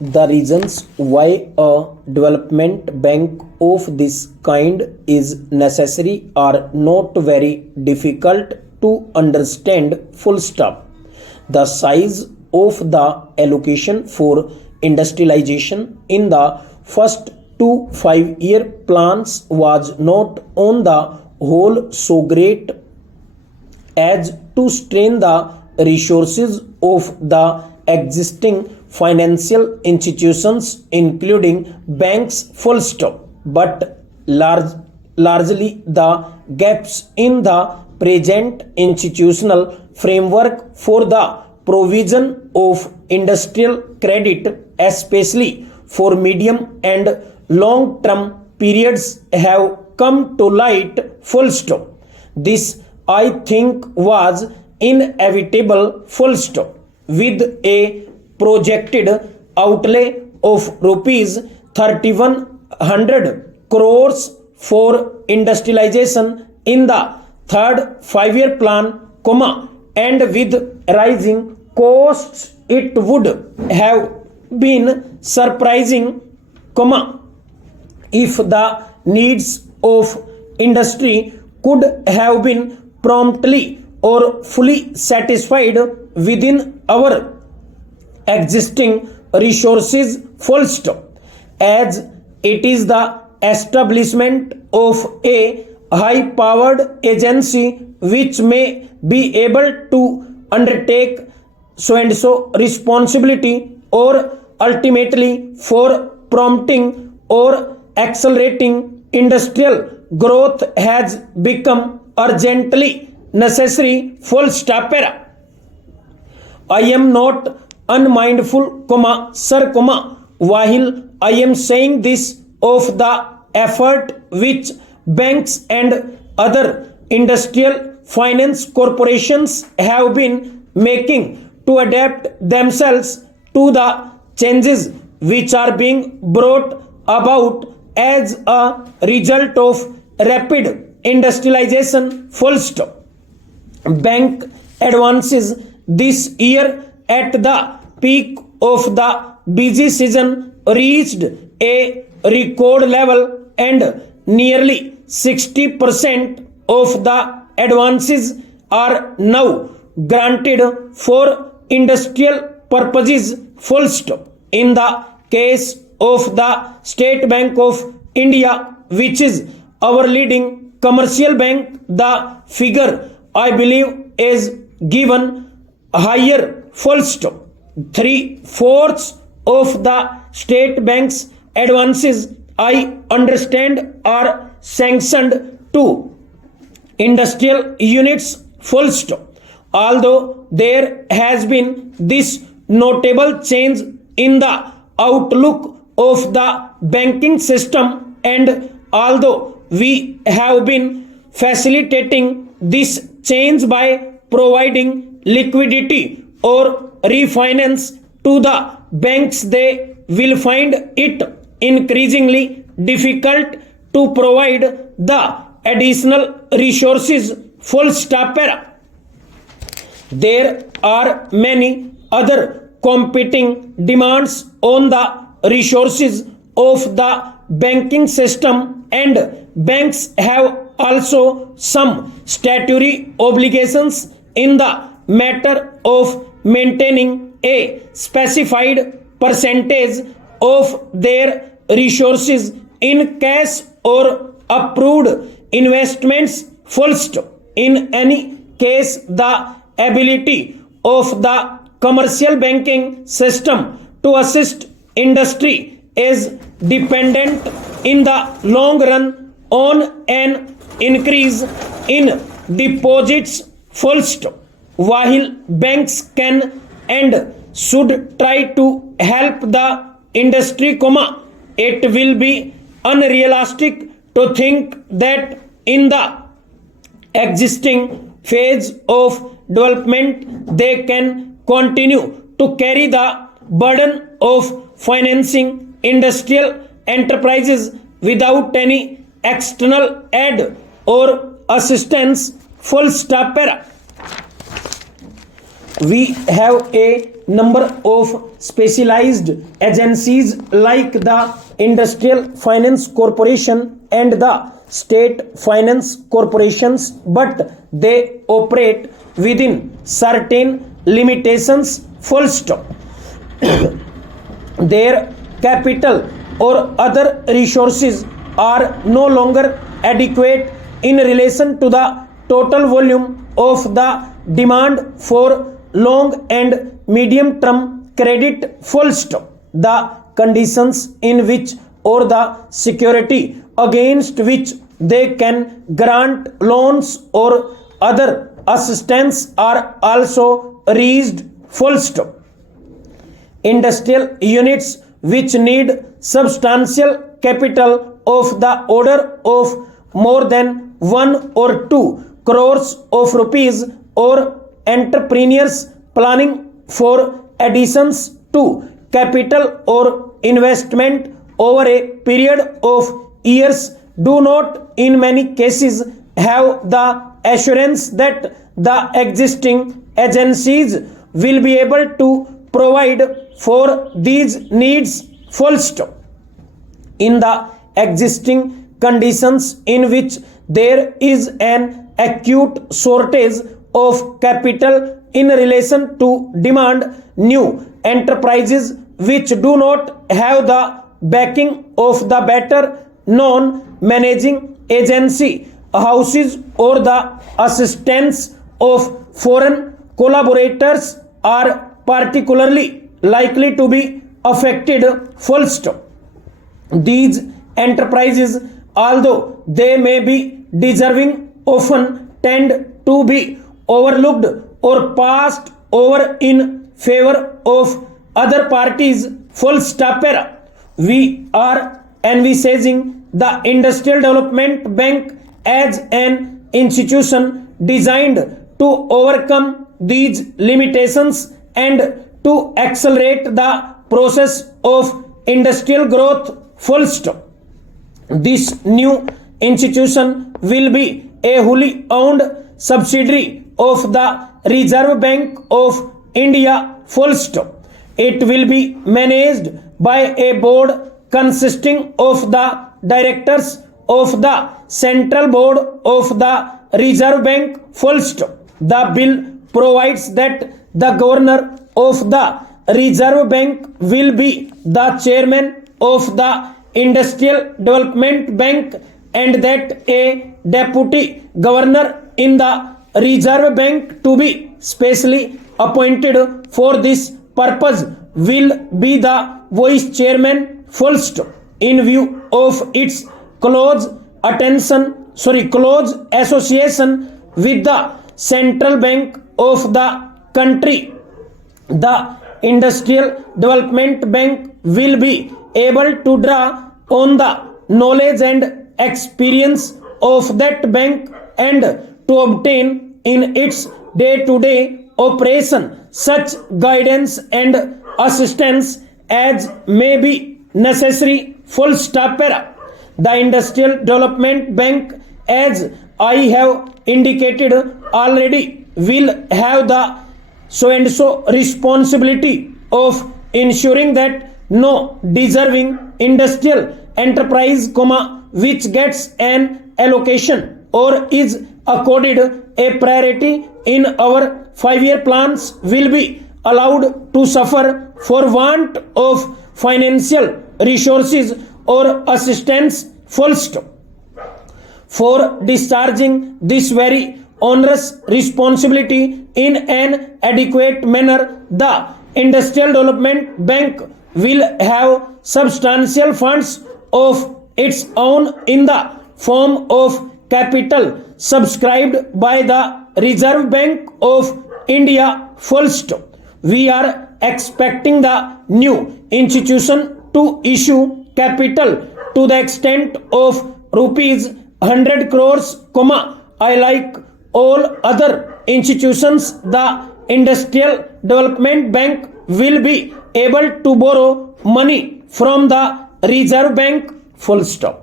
The reasons why a development bank of this kind is necessary are not very difficult to understand. Full stop. The size of the allocation for industrialization in the first 2 5-year plans was not on the whole so great as to strain the resources of the existing financial institutions including banks. Full stop. But largely the gaps in the present institutional framework for the provision of industrial credit, especially for medium and long term periods, have come to light. Full stop. This, I think, was inevitable. Full stop. With a projected outlay of rupees 3100 crores for industrialization in the third 5-year plan, and with rising costs it would have been surprising, if the needs of industry could have been promptly or fully satisfied within our existing resources. Full stop. As it is the establishment of a high powered agency which may be able to undertake so and so responsibility, or ultimately for prompting or accelerating industrial growth, has become urgently necessary. Full stop. I am not unmindful, sir, while I am saying this, of the effort which banks and other industrial finance corporations have been making to adapt themselves to the changes which are being brought about as a result of rapid industrialization. Full stop. Bank advances this year at the peak of the busy season reached a record level, and nearly 60% of the advances are now granted for industrial purposes. Full stop. In the case of the State Bank of India, which is our leading commercial bank, the figure, I believe, is given higher. Full stop. 3/4 of the state bank's advances, I understand, are sanctioned to industrial units. Full stop. Although there has been this notable change in the outlook of the banking system, and although we have been facilitating this change by providing liquidity or refinance to the banks, they will find it increasingly difficult to provide the additional resources. Full stop. There are many other competing demands on the resources of the banking system, and banks have also some statutory obligations in the matter of maintaining a specified percentage of their resources in cash or approved investments. Full stop. In any case, the ability of the commercial banking system to assist industry is dependent in the long run on an increase in deposits. Full stop. While banks can and should try to help the industry, it will be unrealistic to think that in the existing phase of development they can continue to carry the burden of financing industrial enterprises without any external aid or assistance. Full stop. we have a number of specialized agencies like the Industrial Finance Corporation and the State Finance Corporations, but they operate within certain limitations. Full stop. Their capital or other resources are no longer adequate in relation to the total volume of the demand for long and medium term credit. Full stop. The conditions in which or the security against which they can grant loans or other assistance are also raised. Full stop. Industrial units which need substantial capital of the order of more than 1 or 2 crores of rupees, or entrepreneurs planning for additions to capital or investment over a period of years, do not in many cases have the assurance that the existing agencies will be able to provide for these needs. Full stop. In the existing conditions in which there is an acute shortage of capital in relation to demand, new enterprises which do not have the backing of the better known managing agency houses or the assistance of foreign collaborators are particularly likely to be affected. Full stop. These enterprises, although they may be deserving, often tend to be overlooked or passed over in favor of other parties. Full stop. We are envisaging the Industrial Development Bank as an institution designed to overcome these limitations and to accelerate the process of industrial growth. Full stop. This new institution will be a wholly owned subsidiary of the Reserve Bank of India. Full stop. It will be managed by a board consisting of the directors of the Central Board of the Reserve Bank. Full stop. The bill provides that the Governor of the Reserve Bank will be the chairman of the Industrial Development Bank, and that a deputy governor in the Reserve Bank to be specially appointed for this purpose will be the vice chairman. Full stop. In view of its close association with the Central Bank of the country, the Industrial Development Bank will be able to draw on the knowledge and experience of that bank and to obtain in its day-to-day operation such guidance and assistance as may be necessary. Full stop. The Industrial Development Bank, as I have indicated already, will have the so and so responsibility of ensuring that no deserving industrial enterprise, which gets an allocation or is accorded a priority in our 5-year plans will be allowed to suffer for want of financial resources or assistance. Full stop. For discharging this very onerous responsibility in an adequate manner, the Industrial Development Bank will have substantial funds of its own in the form of capital subscribed by the Reserve Bank of India. Full stop. We are expecting the new institution to issue capital to the extent of rupees 100 crores, like all other institutions. The Industrial Development Bank will be able to borrow money from the Reserve Bank. Full stop.